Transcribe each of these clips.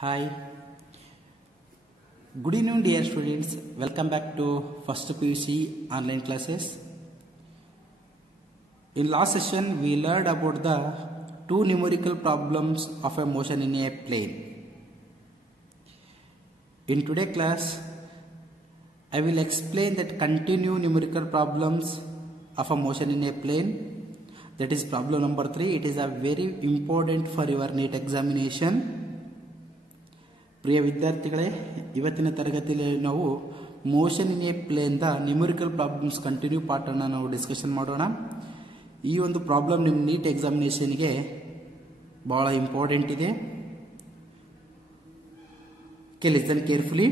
Hi, good evening dear students. Welcome back to first PUC online classes. In last session we learned about the two numerical problems of a motion in a plane. In today's class I will explain that continue numerical problems of a motion in a plane. That is problem number 3. It is a very important for your NEET examination. ಪ್ರಿಯ ವಿದ್ಯಾರ್ಥಿಗಳೇ, ಇವತ್ತಿನ ತರಗತಿಯಲ್ಲಿ ನಾವು motion in a plane the numerical problems continue part ಅನ್ನು ನಾವು discussion ಮಾಡೋಣ. ಈ ಒಂದು problem ನಿಮ್ಮ ನೀಟ್ ಎಕ್ಸಾಮಿನೇಷನ್ಗೆ ಬಹಳ ಇಂಪಾರ್ಟೆಂಟ್ ಇದೆ. Listen carefully.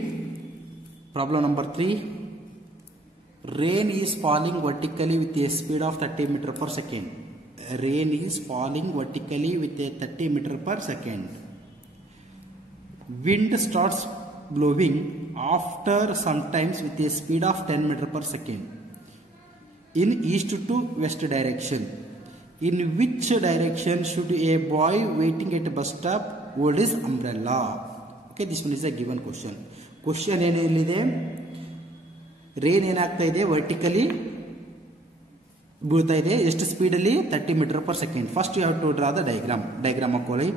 Problem number 3. Rain is falling vertically with a speed of 30 meter per second. Rain is falling vertically with a 30 meter per second. Wind starts blowing after sometimes with a speed of 10 meter per second in east to west direction. In which direction should a boy waiting at a bus stop hold his umbrella? Okay, this one is a given question. Question ಏನಿದೆ? Rain ಏನಾಗ್ತಾ ಇದೆ? Vertically ಬೀಳ್ತಾ ಇದೆ. ಎಷ್ಟು speed ಅಲ್ಲಿ? 30 metre per second. First you have to draw the diagram ಹಾಕೊಳ್ಳಿ.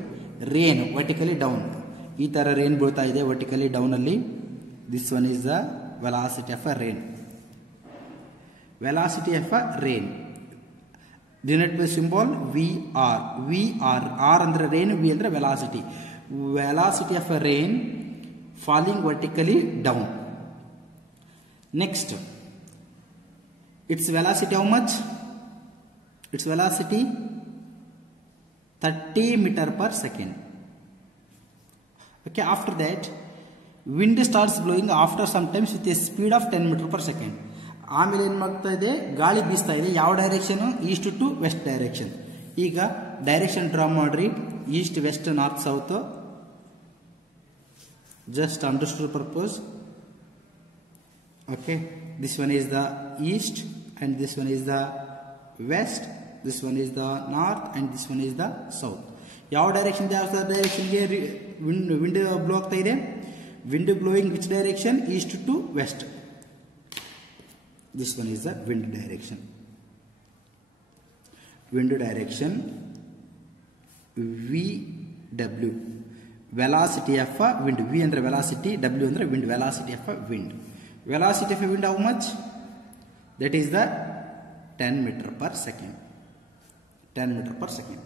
Rain vertically down, ಈ ತರ ರೇನ್ ಬೀಳ್ತಾ ಇದೆ ವರ್ಟಿಕಲಿ ಡೌನ್ ಅಲ್ಲಿ. This one is the velocity of a rain. Velocity of a rain denote by symbol VR. R ಅಂದ್ರೆ rain, V ಅಂದ್ರೆ velocity. Velocity of a rain falling vertically down. Next, its velocity how much? Its velocity 30 meter per second. Okay, after that wind starts blowing after sometimes with a speed of 10 meter per second. ಆಮೇಲೆ ಏನು ಮಾಡ್ತಾ ಇದೆ? ಗಾಳಿ ಬೀಸ್ತಾ ಇದೆ. ಯಾವ direction? East to west direction. ಈಗ direction draw ಮಾಡ್ರಿ. East, west, north, south. Just understood purpose. Okay, this one is the east and this one is the west, this one is the north and this one is the south. ಯಾವ direction? ಯಾವ ಡೈರೆಕ್ಷನ್ಗೆ wind blow ಆಗ್ತಾ ಇದೆ? Wind blowing which direction? East to west. This one is the wind direction. Wind direction VW. Velocity of wind. V ಅಂದ್ರೆ velocity, W ಅಂದ್ರೆ wind. Velocity of wind. Velocity of a wind how much? That is the 10 meter per second. 10 meter per second.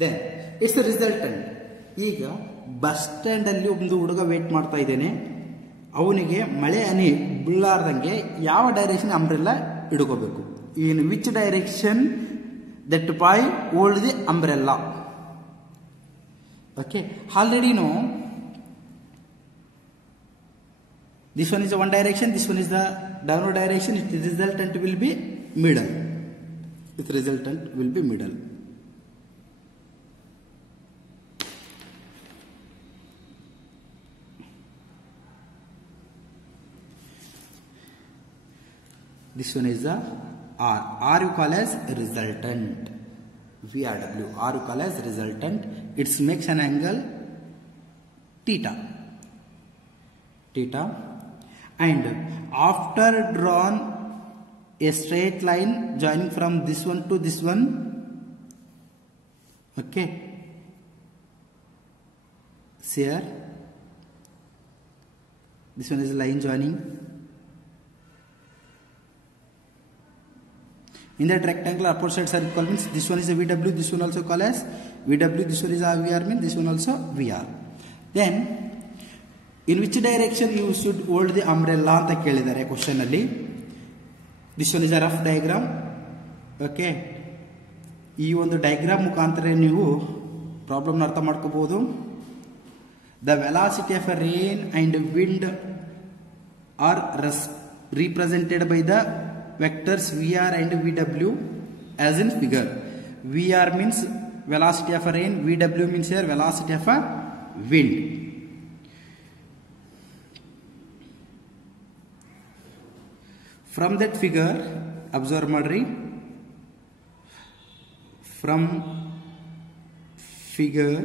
Then it's the resultant. ಈಗ bus stand ಅಲ್ಲಿ ಒಂದು ಹುಡುಗ wait ಮಾಡ್ತಾ ಇದ್ದೇನೆ. ಅವನಿಗೆ ಮಳೆ ಹನಿ ಬೀಳಾರ್ದಂಗೆ ಯಾವ ಡೈರೆಕ್ಷನ್ ಅಂಬ್ರೆಲ್ಲಾ ಹಿಡ್ಕೋಬೇಕು? In which direction that boy hold the umbrella? Okay, already no this one is the one direction, this one is the downward direction. Its resultant will be middle. Its resultant will be middle. This one is the R. R you call as resultant. VRW. R you call as resultant. It makes an angle theta. And after drawn a straight line joining from this one to this one, okay, see here, this one is a line joining. In that rectangular opposite side circle means this one is a VW, this one also called as VW, this one is a VR means this one also VR. Then in which direction you should hold the umbrella ಅಂತ ಕೇಳಿದ್ದಾರೆ question ಅಲ್ಲಿ. This one is a rough diagram. Okay, ಈ ಒಂದು diagram ಮುಖಾಂತರ ನೀವು problem ಅರ್ಥ ಮಾಡ್ಕೋಬಹುದು. The velocity of a rain and wind are represented by the vectors VR and VW as in figure. VR means velocity of a rain, VW means here velocity of a wind. From that figure, observe madri. From figure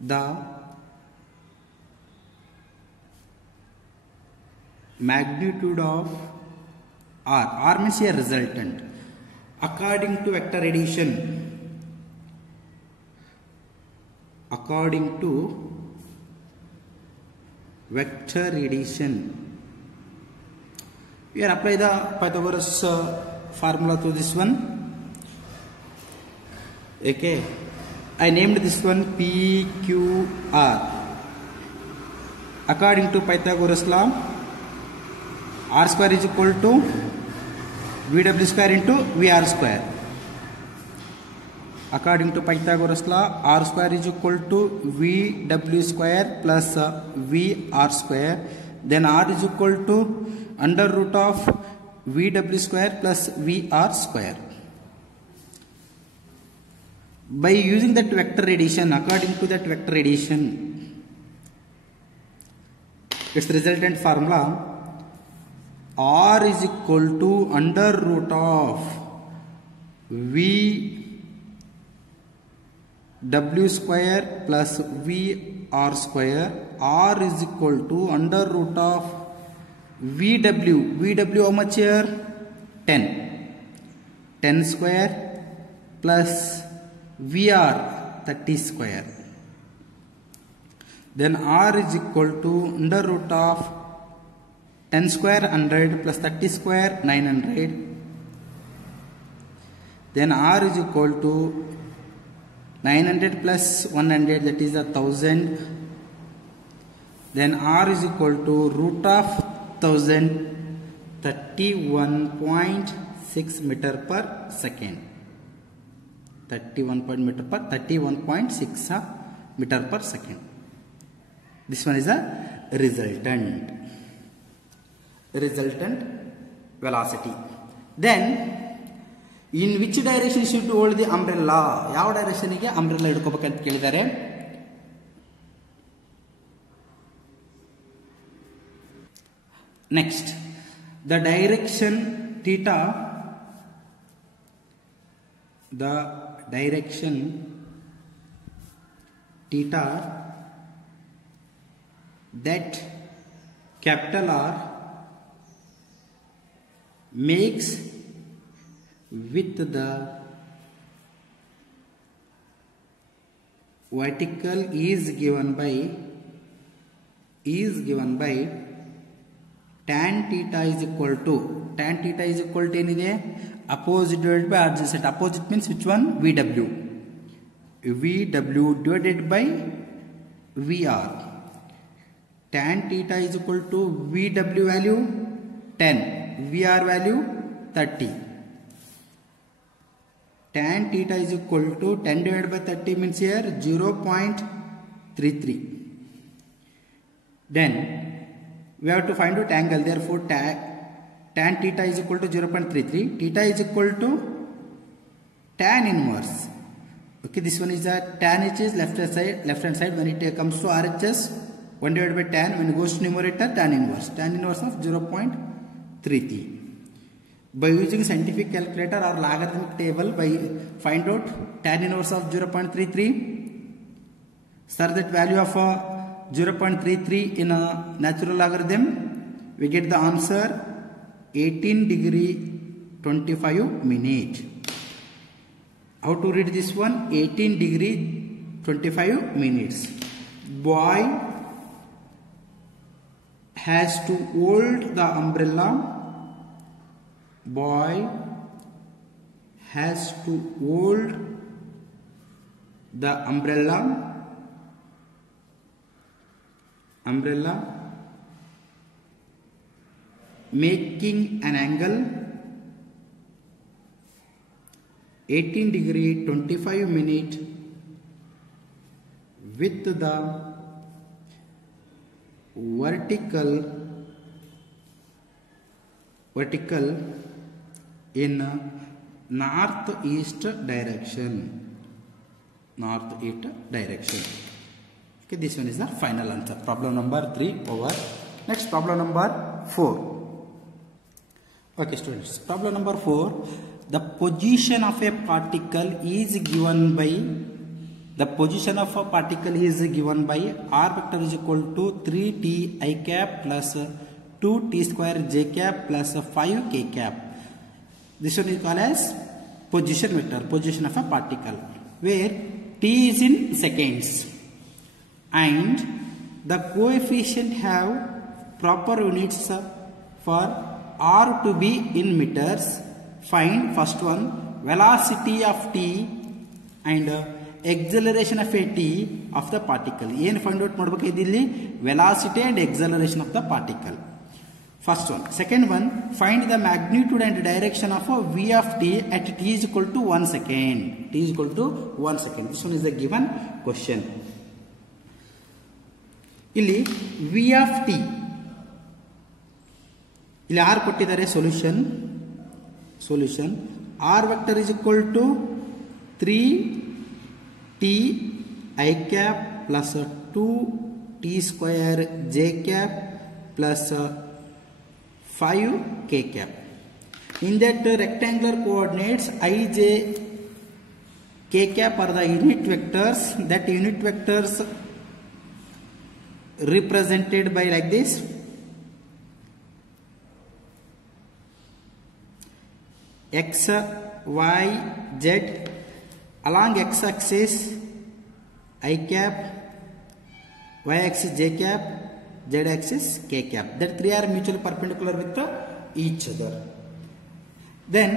the magnitude of R means a resultant, according to vector addition, we are apply the Pythagoras formula to this one. Okay, I named this one PQR. According to Pythagoras law, R square is equal to VW square into VR square. According to Pythagoras law, R square is equal to VW square plus VR square. Then R is equal to under root of VW square plus VR square. By using that vector addition, according to that vector addition, its resultant formula, R is equal to under root of VW square plus VR square. R is equal to under root of VW how much here? 10 square plus VR 30 square. Then R is equal to under root of 10 square 100 plus 30 square 900. Then R is equal to 900 plus 100, that is 1000. Then R is equal to root of 1000, 31.6 meter per second. 31.6 meter per second. This one is a resultant velocity. Then in which direction should hold the umbrella? ಯಾವ direction ಗೆ umbrella ಹಿಡ್ಕೋಬೇಕಂತ ಕೇಳಿದ್ದಾರೆ. Next, the direction theta that capital R makes with the vertical is given by tan theta is equal to ಏನಿದೆ opposite divided by adjacent. Opposite means which one? VW divided by VR. Tan theta is equal to VW value 10, VR value 30. Tan theta is equal to 10 divided by 30 means here 0.33. Then we have to find out angle. Therefore tan theta is equal to 0.33. Theta is equal to tan inverse. Okay, this one is a tan which is left hand side. When it comes to RHS, 1 divided by tan. When it goes to numerator, tan inverse of 0.33. By using scientific calculator or logarithmic table, by find out tan inverse of 0.33. Sir, that value of 0.33 in a natural logarithm, we get the answer 18 degree 25 minute. How to read this one? 18 degree 25 minutes. Boy has to hold the umbrella. Boy has to hold the umbrella making an angle 18 degree 25 minute with the vertical in northeast direction. Okay, this one is the final answer. Problem number 3 over. Next, problem number 4. Okay, students. Problem number 4. The position of a particle is given by The position of a particle is given by r vector is equal to 3t I cap plus 2t square j cap plus 5k cap. This one is called as position vector, position of a particle, where t is in seconds and the coefficient have proper units for r to be in meters. Find first one velocity of t and acceleration of a t of the particle. ಏನು find out ಮಾಡಬೇಕು ಇಲ್ಲಿ velocity and acceleration of the particle. First one. Second one, find the magnitude and direction of a v of t at t is equal to 1 second. T is equal to 1 second. This one is the given question. ಇಲ್ಲಿ v of t ಇಲ್ಲಿ r ಕೊಟ್ಟಿದ್ದಾರೆ solution r vector is equal to 3t I cap plus 2t square j cap plus 5k cap. In that rectangular coordinates I, j, k cap are the unit vectors. That unit vectors represented by like this. X, Y, Z. Along x axis I cap, y axis j cap, z axis k cap. That three are mutually perpendicular with each other. Then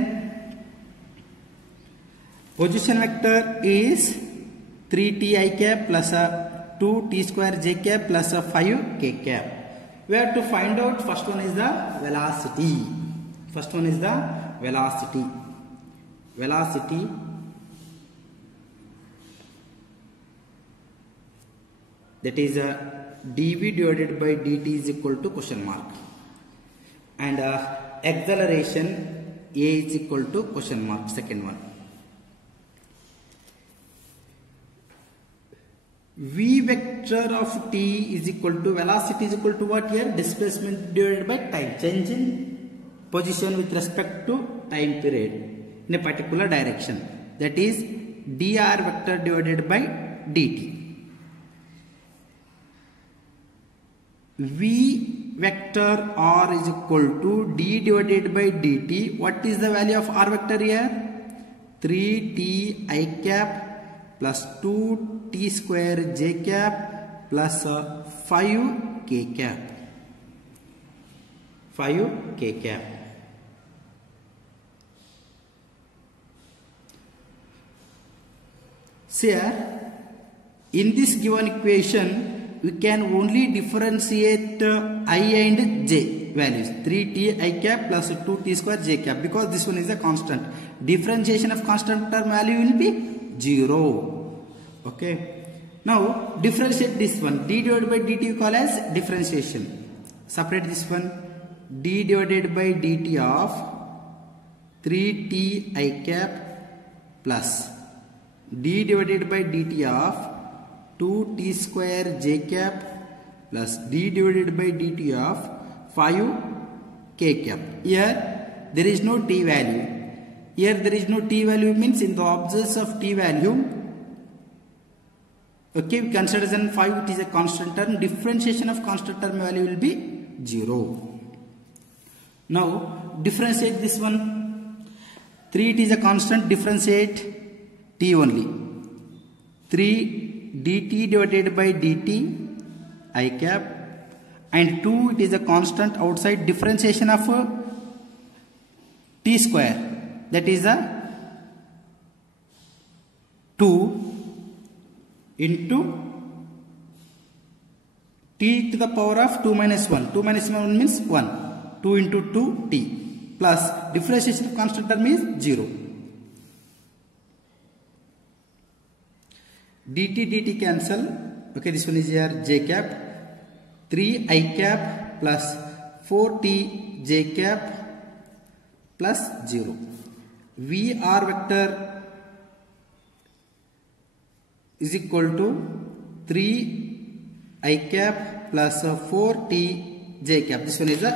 position vector is 3t I cap plus 2t square j cap plus 5k cap. We have to find out first one is the velocity. First one is the velocity. Velocity that is dv divided by dt is equal to question mark, and acceleration a is equal to question mark. Second one, v vector of t is equal to velocity is equal to what here? Displacement divided by time, change in position with respect to time period in a particular direction. That is dr vector divided by dt. V vector r is equal to d divided by dt. What is the value of r vector here? 3t I cap plus 2t square j cap plus 5k cap. 5k cap. See here, in this given equation we can only differentiate I and j values, 3t I cap plus 2t square j cap, because this one is a constant. Differentiation of constant term value will be 0. Okay. Now differentiate this one. D divided by dt you call as differentiation. Separate this one. D divided by dt of 3t I cap plus d divided by dt of 2t square j cap plus d divided by dt of 5k cap. Here there is no t value. Here there is no t value means in the absence of t value, okay, we consider as 5 it is a constant term. Differentiation of constant term value will be 0. Now differentiate this one. 3 it is a constant, differentiate t only. 3 dt divided by dt I cap, and 2 it is a constant outside. Differentiation of t square, that is a 2 into t to the power of 2 minus 1. 2 minus 1 means 1. 2 into 2t plus differentiation of constant term is 0. dt cancel. Okay, this one is here j cap. 3 I cap plus 4t j cap plus 0. Vr vector is equal to 3 I cap plus 4t j cap. This one is the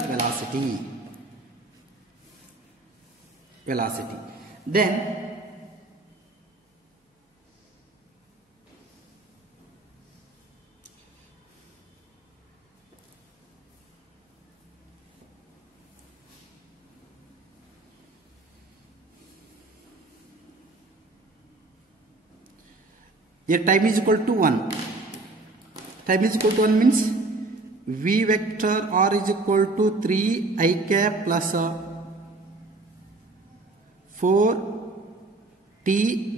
velocity. Then here time is equal to 1. Time is equal to 1 means v vector r is equal to 3 I cap plus 4 t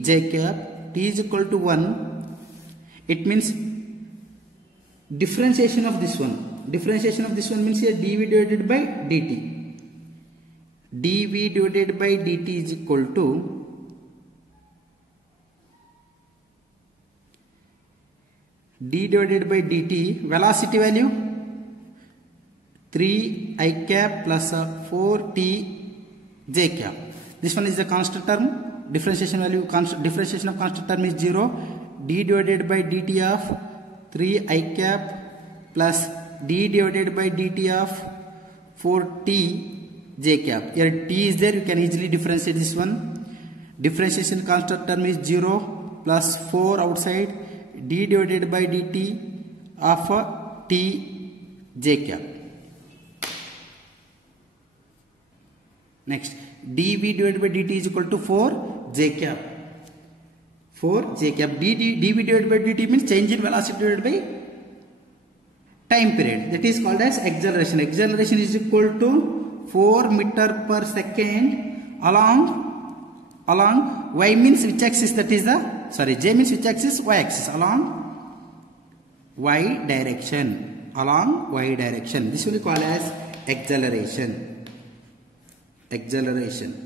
j cap. T is equal to 1. It means differentiation of this one. Differentiation of this one means here dv divided by dt. dv divided by dt is equal to d divided by dt, velocity value 3 I cap plus 4 t j cap. This one is the constant term. Differentiation value, differentiation of constant term is 0. d divided by dt of 3 I cap plus d divided by dt of 4 t j cap. Here t is there, you can easily differentiate this one. Differentiation constant term is 0 plus 4 outside d divided by dt of t j cap. Next, dv divided by dt is equal to 4 j cap. 4 j cap. dv divided by dt means change in velocity divided by time period. That is called as acceleration. Acceleration is equal to 4 meter per second along y means which axis, that is the, sorry, j means which axis, y axis, along y direction. Along y direction. This will be called as acceleration. Acceleration.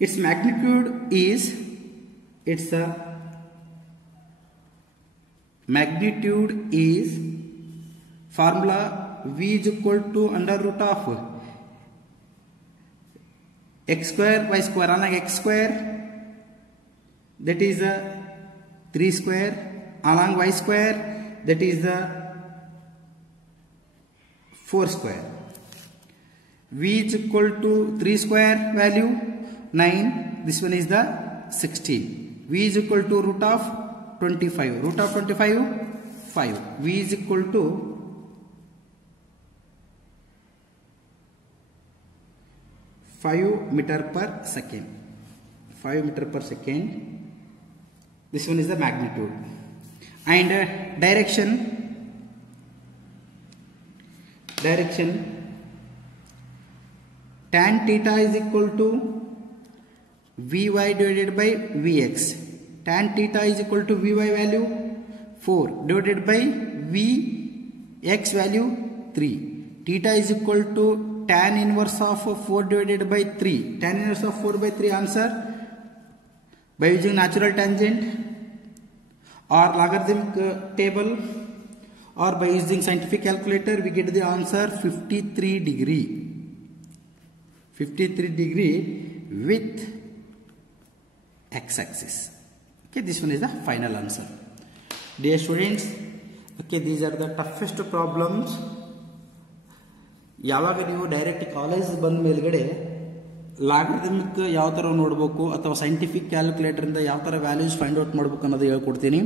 Its magnitude is, formula v is equal to under root of x square y square, along x square, that is 3 square, along y square, that is 4 square. V is equal to 3 square value 9, this one is the 16. V is equal to root of 25, root of 25 5. V is equal to 5 meter per second. 5 meter per second. This one is the magnitude. And direction. Tan theta is equal to Vy divided by Vx. Tan theta is equal to Vy value 4 divided by Vx value 3. Theta is equal to tan inverse of 4 divided by 3. Tan inverse of 4 by 3 answer by using natural tangent or logarithmic table or by using scientific calculator, we get the answer 53 degree. 53 degree with x-axis. Okay, this one is the final answer. Dear students, okay, these are the toughest problems. ಯಾವಾಗ ನೀವು direct college ಬಂದ ಮೇಲ್ಗಡೆ logarithmic ಯಾವ ಥರ ನೋಡಬೇಕು ಅಥವಾ scientific calculator ಇಂದ ಯಾವ ಥರ ವ್ಯಾಲ್ಯೂಸ್ ಫೈಂಡ್ ಔಟ್ ಮಾಡಬೇಕು ಅನ್ನೋದು ಹೇಳ್ಕೊಡ್ತೀನಿ.